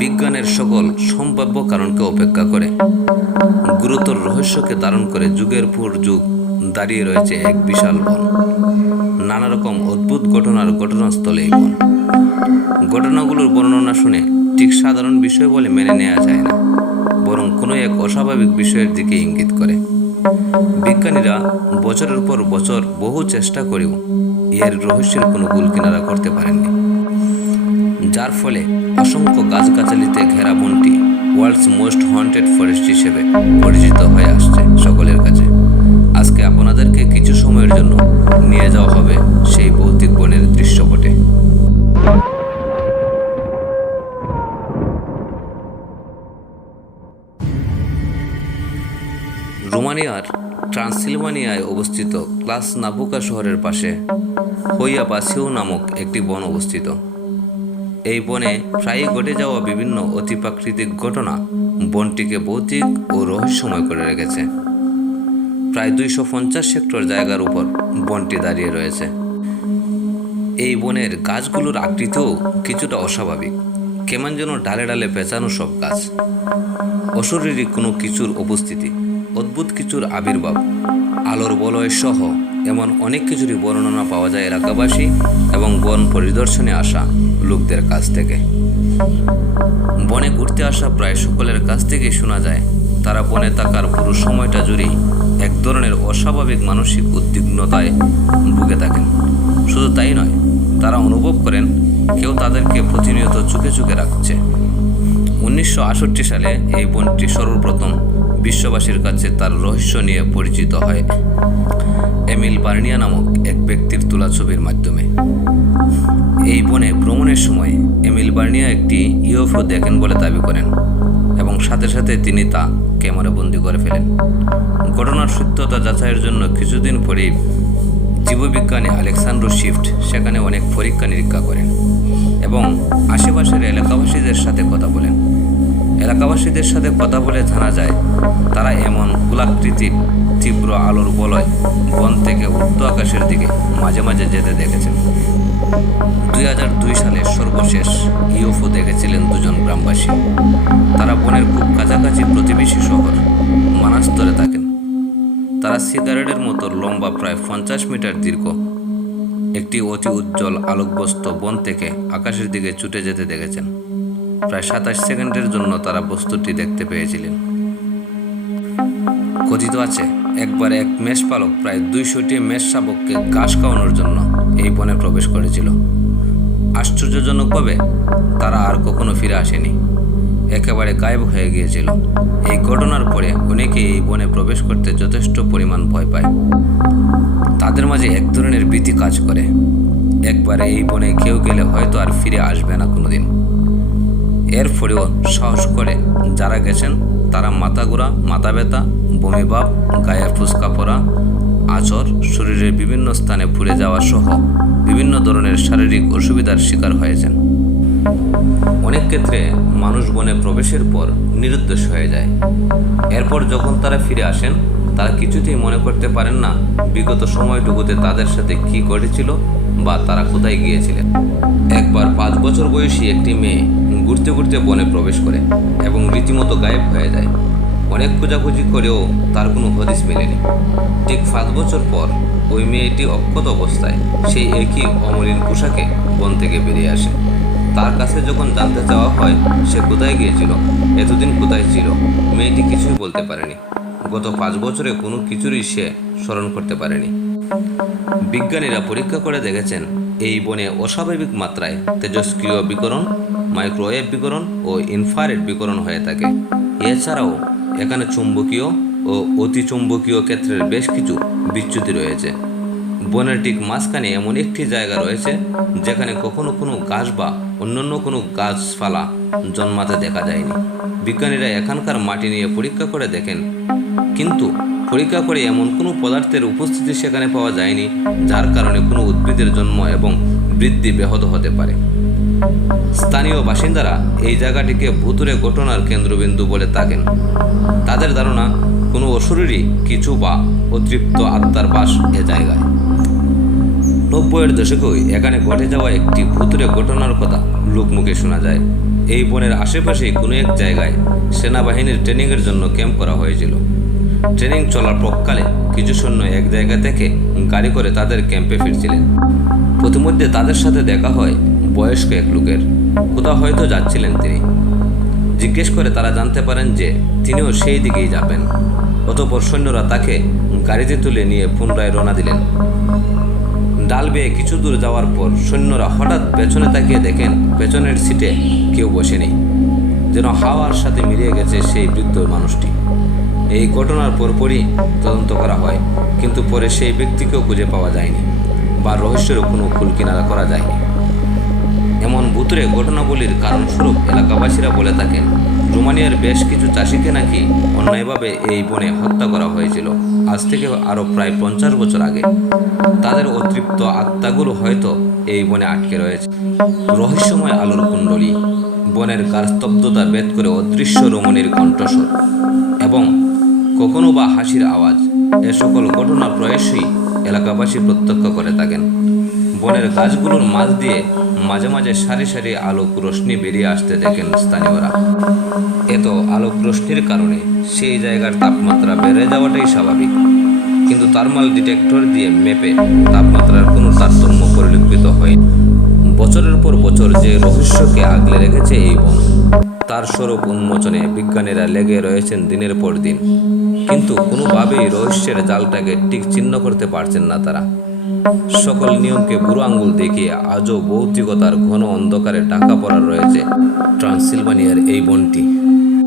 বিজ্ঞানের সকল সম্ভাব্য কারণকে উপেক্ষা করে গুরুতর রহস্যকে ধারণ করে যুগের পর যুগ দাঁড়িয়ে রয়েছে এক বিশাল বন। নানা রকম অদ্ভুত ঘটনার ঘটনাস্থলে এই বন। ঘটনাগুলোর বর্ণনা শুনে ঠিক সাধারণ বিষয় বলে মেনে নেওয়া যায় না, বরং কোনো এক অস্বাভাবিক বিষয়ের দিকে ইঙ্গিত করে। বিজ্ঞানীরা বছরের পর বছর বহু চেষ্টা করেও এর রহস্যের কোনো কুল কিনারা করতে পারেননি, যার ফলে অসংখ্য গাছগাছালিতে ঘেরা বনটি ওয়ার্ল্ডস মোস্ট হন্টেড ফরেস্ট হিসেবে পরিচিত হয়ে আসছে সকলের কাছে। আজকে আপনাদেরকে কিছু সময়ের জন্য নিয়ে যাওয়া হবে সেই ভৌতিক বনের দৃশ্যপটে। রোমানিয়ার ট্রান্সিলভানিয়ায় অবস্থিত ক্লাস নাবুকা শহরের পাশে হইয়া বাসিও নামক একটি বন অবস্থিত। এই বনে প্রায়ই ঘটে যাওয়া বিভিন্ন অতিপ্রাকৃতিক ঘটনা বনটিকে ভৌতিক ও রহস্যময় করে রেখেছে। প্রায় 250 হেক্টর জায়গার উপর বনটি দাঁড়িয়ে রয়েছে। এই বনের গাছগুলোর আকৃতিও কিছুটা অস্বাভাবিক, কেমন যেন ডালে ডালে পেঁচানো সব গাছ, অশরীরী কোনো কিছুর উপস্থিতি, অদ্ভুত কিছুর আবির্ভাব, আলোর বলয় সহ এমন অনেক কিছুরই বর্ণনা পাওয়া যায় এলাকাবাসী এবং বন পরিদর্শনে আসা লোকদের কাছ থেকে। বনে ঘুরতে আসা প্রায় সকলের কাছ থেকেই শোনা যায় তারা বনে থাকার পুরো সময়টা জুড়েই এক ধরনের অস্বাভাবিক মানসিক উদ্বিগ্নতায় ভুগে থাকেন। শুধু তাই নয়, তারা অনুভব করেন কেউ তাদেরকে প্রতিনিয়ত চোখে চোখে রাখছে। 1968 সালে এই বনটি সর্বপ্রথম বিশ্ববাসীর কাছে তার রহস্য নিয়ে পরিচিত হয় এমিল বার্নিয়া নামক এক ব্যক্তির তোলা ছবির মাধ্যমে। এই বনে ভ্রমণের সময় এমিল বার্নিয়া একটি ইউএফও দেখেন বলে দাবি করেন এবং সাথে সাথে তিনি তা ক্যামেরাবন্দি করে ফেলেন। ঘটনার সত্যতা যাচাইয়ের জন্য কিছুদিন পরেই জীববিজ্ঞানী আলেক্সান্ড্রো শিফট সেখানে অনেক পরীক্ষা নিরীক্ষা করেন এবং আশেপাশের এলাকাবাসীদের সাথে কথা বলেন। এলাকাবাসীদের সাথে কথা বলে জানা যায় তারা এমন গোলাকৃতির তীব্র আলোর বলয় বন থেকে উর্ধ্ব আকাশের দিকে মাঝে মাঝে যেতে দেখেছেন। 2002 সালে সর্বশেষ ইউএফও দেখেছিলেন দুজন গ্রামবাসী। তারা বনের খুব কাছাকাছি প্রতিবেশী শহর মানাস্তরে থাকেন। তারা সিগারেটের মতো লম্বা প্রায় 50 মিটার দীর্ঘ একটি অতি উজ্জ্বল আলোকবস্ত বন থেকে আকাশের দিকে ছুটে যেতে দেখেছেন। প্রায় 27 সেকেন্ডের জন্য তারা বস্তুটি দেখতে পেয়েছিলেন। কথিত আছে একবার এক মেষপালক প্রায় 200টি মেষ শাবককে ঘাস খাওয়ানোর জন্য এই বনে প্রবেশ করেছিল। আশ্চর্যজনকভাবে তারা আর কখনো ফিরে আসেনি, একেবারে গায়েব হয়ে গিয়েছিল। এই ঘটনার পরে অনেকে এই বনে প্রবেশ করতে যথেষ্ট পরিমাণ ভয় পায়। তাদের মাঝে এক ধরনের ভীতি কাজ করে, একবারে এই বনে কেউ গেলে হয়তো আর ফিরে আসবে না কোনোদিন। এর ফলেও সাহস করে যারা গেছেন তারা মাথা ঘোরা, মাথা ব্যথা, বমিভাব, গায়ে ফুসকা পড়া, আঁচড়, শরীরের বিভিন্ন স্থানে ফুলে যাওয়া সহ বিভিন্ন ধরনের শারীরিক অসুবিধার শিকার হয়েছেন। অনেক ক্ষেত্রে মানুষ বনে প্রবেশের পর নিরুদ্দেশ হয়ে যায়। এরপর যখন তারা ফিরে আসেন তারা কিছুতেই মনে করতে পারেন না বিগত সময়টুকুতে তাদের সাথে কি ঘটেছিল বা তারা কোথায় গিয়েছিলেন। একবার 5 বছর বয়সী একটি মেয়ে ঘুরতে ঘুরতে বনে প্রবেশ করে এবং রীতিমতো গায়েব হয়ে যায়। অনেক খোঁজাখুঁজি করেও তার কোনো হদিস মেলেনি। ঠিক 5 বছর পর ওই মেয়েটি অক্ষত অবস্থায় সেই একই অমলিন পোশাকে বন থেকে বেরিয়ে আসে। তার কাছে যখন জানতে চাওয়া হয় সে কোথায় গিয়েছিল, এতদিন কোথায় ছিল, মেয়েটি কিছুই বলতে পারেনি। গত 5 বছরে কোনো কিছুরই সে স্মরণ করতে পারেনি। বিজ্ঞানীরা পরীক্ষা করে দেখেছেন এই বনে অস্বাভাবিক মাত্রায় তেজস্ক্রিয় বিকিরণ, মাইক্রোওয়েভ বিকিরণ ও ইনফ্রারেড বিকিরণ হয়ে থাকে। এছাড়াও এখানে চুম্বকীয় ও অতিচুম্বকীয় ক্ষেত্রের বেশ কিছু বিচ্যুতি রয়েছে। বনের ঠিক মাঝখানে এমন একটি জায়গা রয়েছে যেখানে কখনো কোনো গাছ বা অন্যান্য কোনো গাছপালা জন্মাতে দেখা যায়নি। বিজ্ঞানীরা এখানকার মাটি নিয়ে পরীক্ষা করে দেখেন, কিন্তু পরীক্ষা করে এমন কোনো পদার্থের উপস্থিতি সেখানে পাওয়া যায়নি যার কারণে কোনো উদ্ভিদের জন্ম এবং বৃদ্ধি ব্যাহত হতে পারে। স্থানীয় বাসিন্দারা এই জায়গাটিকে ভুতুড়ে ঘটনার কেন্দ্রবিন্দু বলে থাকেন। তাদের ধারণা কোনো অশরীরী কিছু বা অতৃপ্ত আত্মার বাস এ জায়গায়। 90-এর দশকেও এখানে ঘটে যাওয়া একটি ভুতুড়ে ঘটনার কথা লোকমুখে শোনা যায়। এই বনের আশেপাশেই কোনো এক জায়গায় সেনাবাহিনীর ট্রেনিংয়ের জন্য ক্যাম্প করা হয়েছিল। ট্রেনিং চলার প্রকালে কিছু সৈন্য এক জায়গা থেকে গাড়ি করে তাদের ক্যাম্পে ফিরছিলেন। প্রতিমধ্যে তাদের সাথে দেখা হয় বয়স্ক এক লোকের। কোথাও হয়তো যাচ্ছিলেন তিনি। জিজ্ঞেস করে তারা জানতে পারেন যে তিনিও সেই দিকেই যাবেন। অতঃপর সৈন্যরা তাকে গাড়িতে তুলে নিয়ে পুনরায় রওনা দিলেন। ডাল বেয়ে কিছু দূর যাওয়ার পর সৈন্যরা হঠাৎ পেছনে তাকিয়ে দেখেন পেছনের সিটে কেউ বসেনি, যেন হাওয়ার সাথে মিলিয়ে গেছে সেই বৃদ্ধ মানুষটি। এই ঘটনার পরপরই তদন্ত করা হয়, কিন্তু পরে সেই ব্যক্তিকেও খুঁজে পাওয়া যায়নি বা রহস্যেরও কোনো কুল কিনারা করা যায়নি। এমন ভুতুড়ে ঘটনাবলীর কারণস্বরূপ এলাকাবাসীরা বলে থাকেন রোমানিয়ার বেশ কিছু চাষিকে নাকি অন্যায়ভাবে এই বনে হত্যা করা হয়েছিল আজ থেকে আরও প্রায় 50 বছর আগে। তাদের অতৃপ্ত আত্মাগুলো হয়তো এই বনে আটকে রয়েছে। রহস্যময় আলোর কুণ্ডলী, বনের গাঢ়স্তব্ধতা ভেদ করে অদৃশ্য রমণীর কণ্ঠস্বর এবং কখনো বা হাসির আওয়াজ, এ সকল ঘটনা প্রায়শই এলাকাবাসী প্রত্যক্ষ করে থাকেন। বনের গাছগুলোর মাঝ দিয়ে মাঝে মাঝে সারি সারি আলোক রোশনি বেরিয়ে আসতে দেখেন স্থানীয়রা। এত আলোক রোশনির কারণে সেই জায়গার তাপমাত্রা বেড়ে যাওয়াটাই স্বাভাবিক, কিন্তু থার্মাল ডিটেক্টর দিয়ে মেপে তাপমাত্রার কোনো তারতম্য পরিলক্ষিত হয়নি। বছরের পর বছর যে রহস্যকে আগলে রেখেছে এই বন, তার স্বরূপ উন্মোচনে বিজ্ঞানীরা লেগে রয়েছেন দিনের পর দিন, কিন্তু কোনোভাবেই রহস্যের জালটাকে ঠিক চিহ্ন করতে পারছেন না তারা। সকল নিয়মকে বুড়ো আঙ্গুল দেখিয়ে আজও ভৌতিকতার ঘন অন্ধকারে ঢাকা পড়া রয়েছে ট্রান্সিলভানিয়ার এই বনটি।